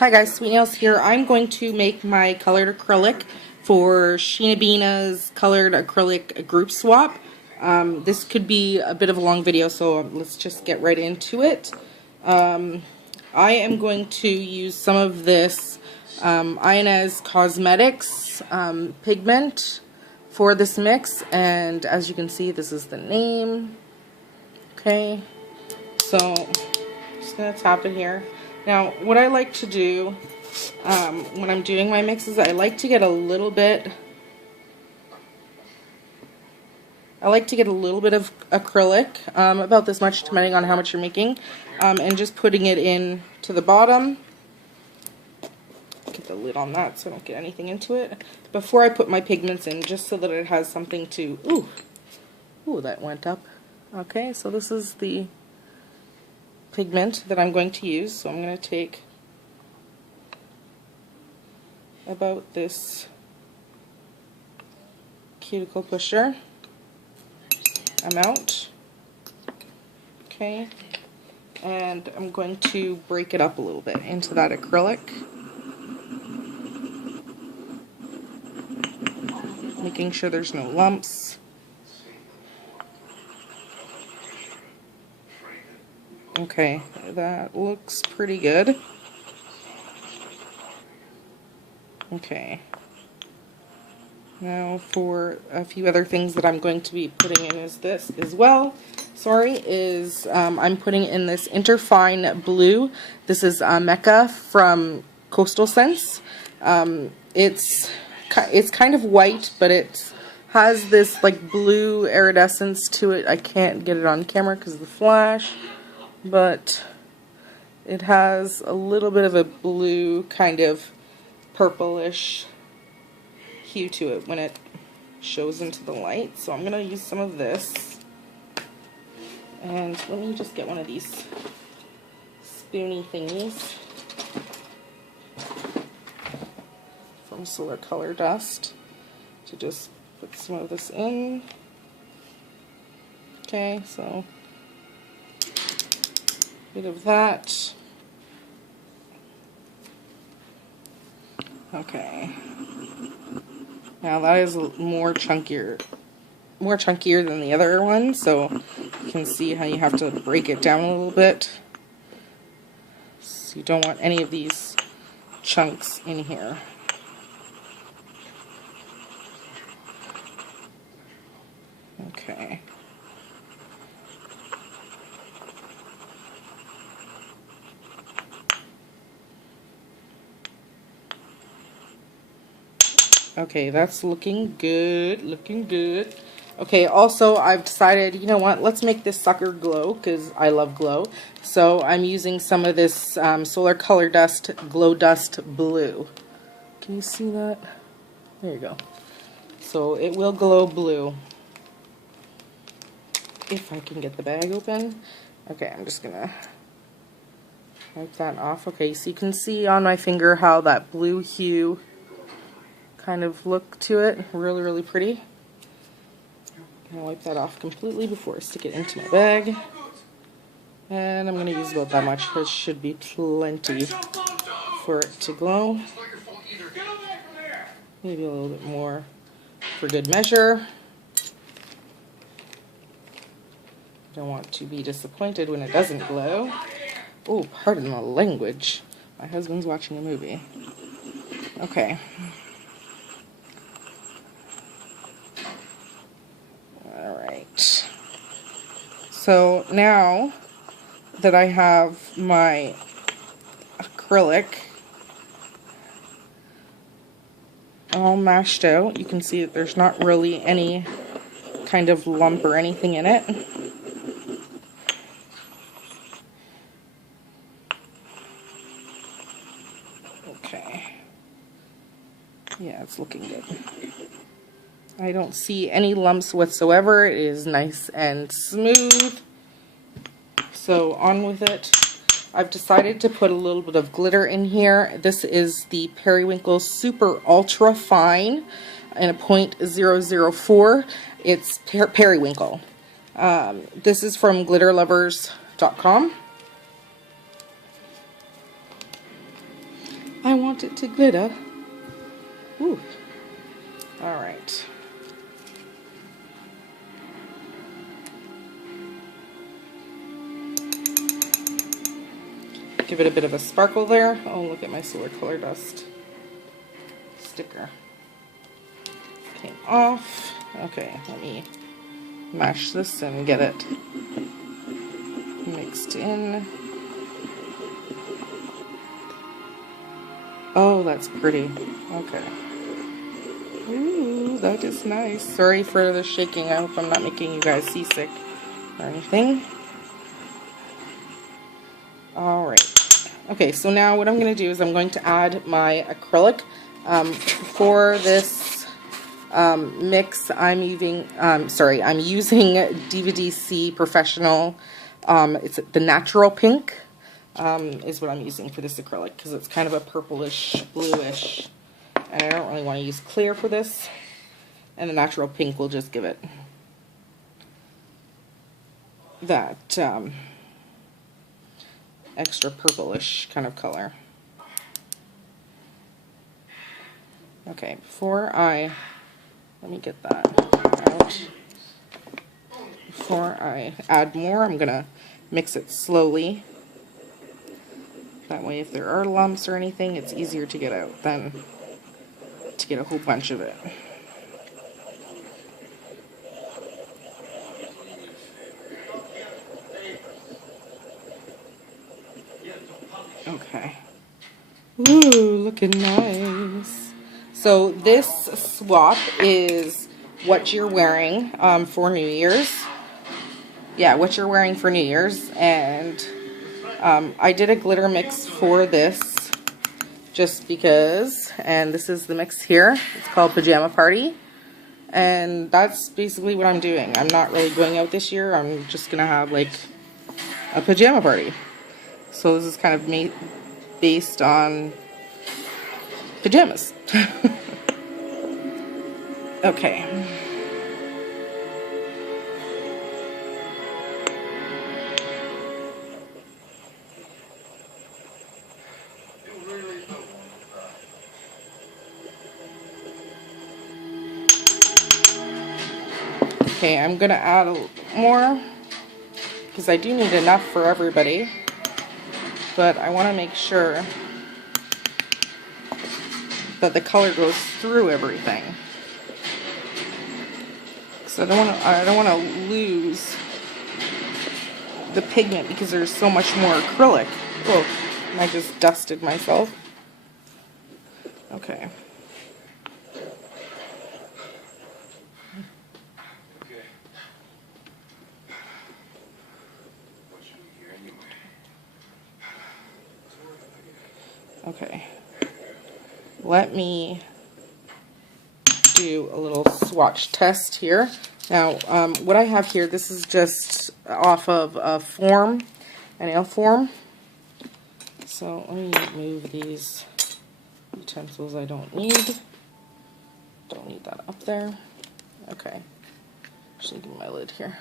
Hi guys, Sweet Nails here. I'm going to make my colored acrylic for Sheena Beena's colored acrylic group swap. This could be a bit of a long video, so let's just get right into it. I am going to use some of this Inez Cosmetics pigment for this mix, and as you can see, this is the name. Okay, so I'm just going to tap it here. Now, what I like to do when I'm doing my mixes, I like to get a little bit of acrylic, about this much depending on how much you're making, and just putting it in to the bottom. Get the lid on that so I don't get anything into it before I put my pigments in, just so that it has something to, ooh, that went up. Okay, so this is the pigment that I'm going to use, so I'm going to take about this cuticle pusher amount. Okay, and I'm going to break it up a little bit into that acrylic, making sure there's no lumps. Okay, that looks pretty good. Okay, now for a few other things that I'm going to be putting in is this as well. I'm putting in this Interfine Blue. This is Mecca from Coastal Scents. It's kind of white, but it has this like blue iridescence to it. I can't get it on camera because of the flash, but it has a little bit of a blue kind of purplish hue to it when it shows into the light. So I'm going to use some of this, and let me just get one of these spoony thingies from Solar Color Dust to just put some of this in. Okay, so bit of that. Okay. Now that is more chunkier than the other one, so you can see how you have to break it down a little bit. So you don't want any of these chunks in here. Okay. Okay, that's looking good, Okay, also I've decided, you know what, let's make this sucker glow, because I love glow. So I'm using some of this Solar Color Dust Glow Dust Blue. Can you see that? There you go. So it will glow blue. If I can get the bag open. Okay, I'm just gonna wipe that off. Okay, so you can see on my finger how that blue hue kind of look to it. Really, really pretty. I'm going to wipe that off completely before I stick it into my bag. And I'm going to use about that much. It should be plenty for it to glow. Maybe a little bit more for good measure. Don't want to be disappointed when it doesn't glow. Oh, pardon the language. My husband's watching a movie. Okay. Alright. So now that I have my acrylic all mashed out, you can see that there's not really any kind of lump or anything in it. Okay. Yeah, it's looking good. I don't see any lumps whatsoever. It is nice and smooth. So on with it. I've decided to put a little bit of glitter in here. This is the Periwinkle Super Ultra Fine in a 0.004. It's Periwinkle. This is from glitterlovers.com. I want it to glitter. Ooh. Alright. Give it a bit of a sparkle there. Oh, look at my solar color dust sticker. Came off. Okay, let me mash this and get it mixed in. Oh, that's pretty. Okay. Ooh, that is nice. Sorry for the shaking. I hope I'm not making you guys seasick or anything. Alright. Okay, so now what I'm going to do is I'm going to add my acrylic. For this mix, I'm using DVDC Professional. It's the natural pink. Is what I'm using for this acrylic because it's kind of a purplish, bluish, and I don't really want to use clear for this, and the natural pink will just give it that extra purplish kind of color. Okay, let me get that out. Before I add more, I'm gonna mix it slowly. That way, if there are lumps or anything, it's easier to get out than to get a whole bunch of it. Okay. Ooh, looking nice. So this swap is what you're wearing for New Year's. Yeah, what you're wearing for New Year's, and I did a glitter mix for this just because, and this is the mix here. It's called Pajama Party, and that's basically what I'm doing. I'm not really going out this year. I'm just gonna have like a pajama party. So this is kind of based on pajamas. Okay. Okay, I'm gonna add a little more because I do need enough for everybody, but I want to make sure that the color goes through everything. So I don't want to lose the pigment because there's so much more acrylic. Oh, I just dusted myself. Okay. Okay, let me do a little swatch test here. Now, what I have here, this is just off of a form, an nail form. So let me move these utensils I don't need. Don't need that up there. Okay, just need my lid here.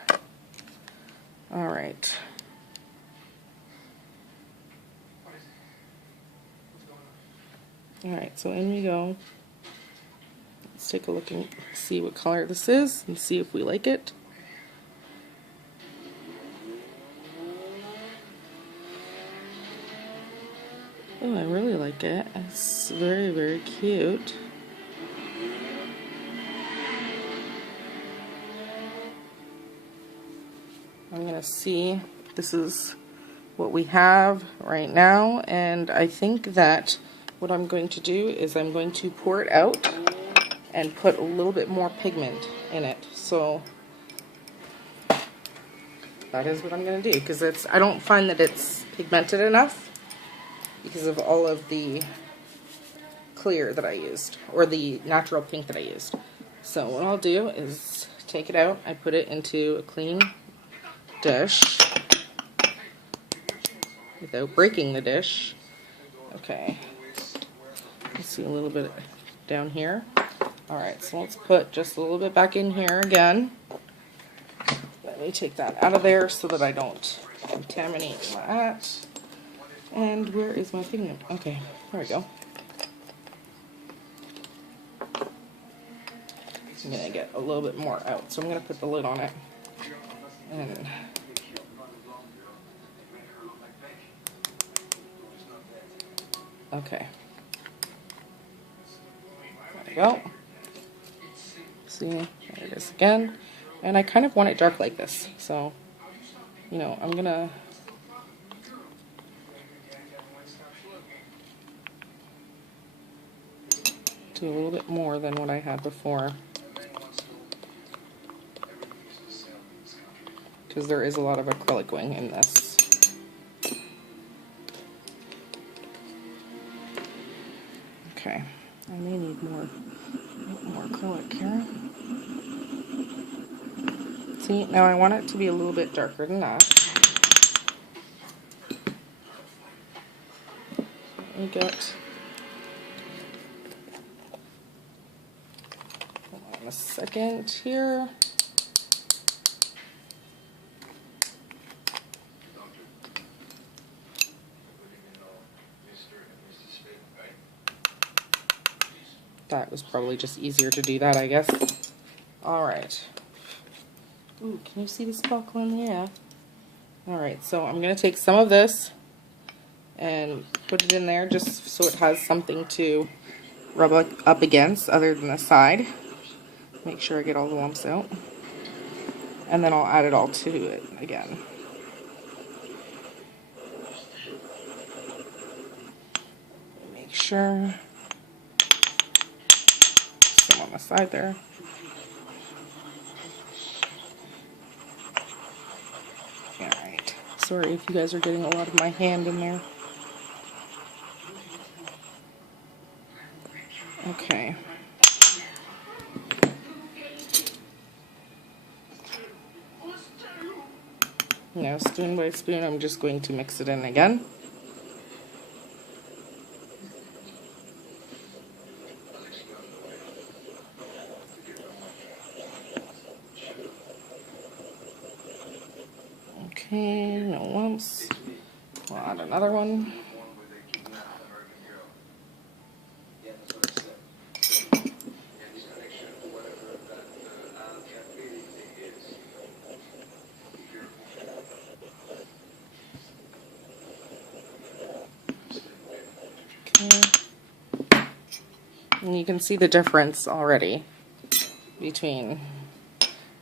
All right. Alright, so in we go. Let's take a look and see what color this is and see if we like it. Oh, I really like it. It's very, very cute. I'm going to see, this is what we have right now, and I think that what I'm going to do is I'm going to pour it out and put a little bit more pigment in it. So that is what I'm going to do, because I don't find that it's pigmented enough because of all of the clear that I used, or the natural pink that I used. So what I'll do is take it out, I put it into a clean dish without breaking the dish. Okay. Let's see a little bit down here. Alright, so let's put just a little bit back in here again. Let me take that out of there so that I don't contaminate that. And where is my pigment? Okay, there we go. I'm going to get a little bit more out. So I'm going to put the lid on it. And okay. There we go. See, there it is again. And I kind of want it dark like this. So, you know, I'm going to do a little bit more than what I had before, because there is a lot of acrylic going in this. Okay, I may need more acrylic here. See, now I want it to be a little bit darker than that. Let me get, hold on a second here. That was probably just easier to do that, I guess. Alright. Ooh, can you see the sparkle in the air? Alright, so I'm going to take some of this and put it in there just so it has something to rub up against other than the side. Make sure I get all the lumps out. And then I'll add it all to it again. Make sure. Some on the side there. Alright. Sorry if you guys are getting a lot of my hand in there. Okay. Now, spoon by spoon, I'm just going to mix it in again. Okay, no lumps. We'll add another one. And you can see the difference already between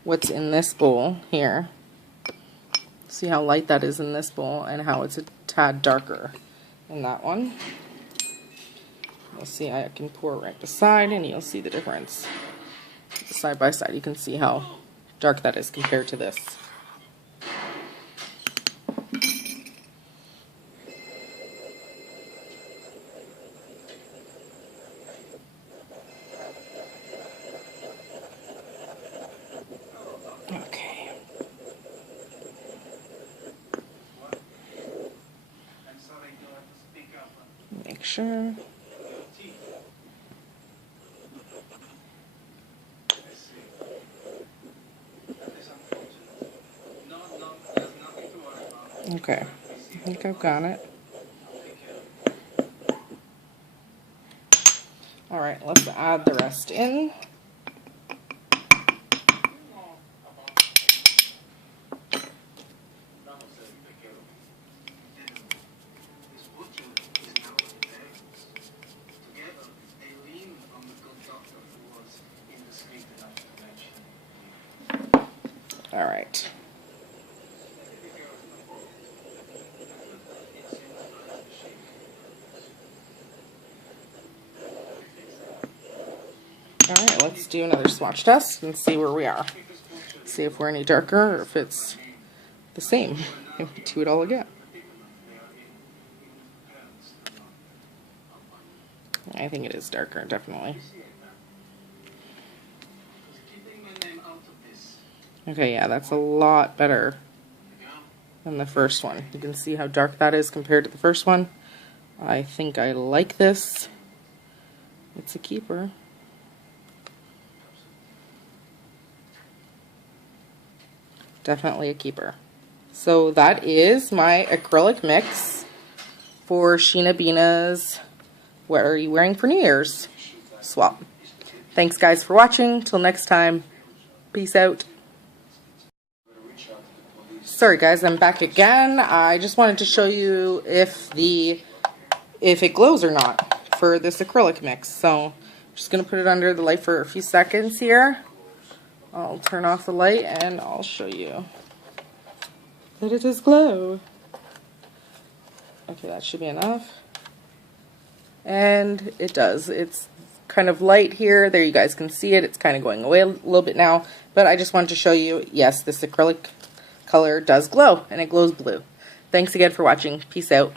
what's in this bowl here. See how light that is in this bowl and how it's a tad darker in that one. You'll see I can pour right beside and you'll see the difference. Side by side you can see how dark that is compared to this. Okay. Make sure. Okay, I think I've got it. Alright, let's add the rest in. Alright. Alright, let's do another swatch test and see where we are. See if we're any darker or if it's the same. Do it all again. I think it is darker, definitely. Okay, yeah, that's a lot better than the first one. You can see how dark that is compared to the first one. I think I like this. It's a keeper. Definitely a keeper. So that is my acrylic mix for Sheena Beena's What Are You Wearing for New Year's swap. Thanks guys for watching. Till next time, peace out. Sorry guys, I'm back again. I just wanted to show you if it glows or not for this acrylic mix. So I'm just going to put it under the light for a few seconds here. I'll turn off the light and I'll show you that it does glow. Okay, that should be enough. And it does. It's kind of light here. There, you guys can see it. It's kind of going away a little bit now. But I just wanted to show you, yes, this acrylic color does glow, and it glows blue. Thanks again for watching. Peace out.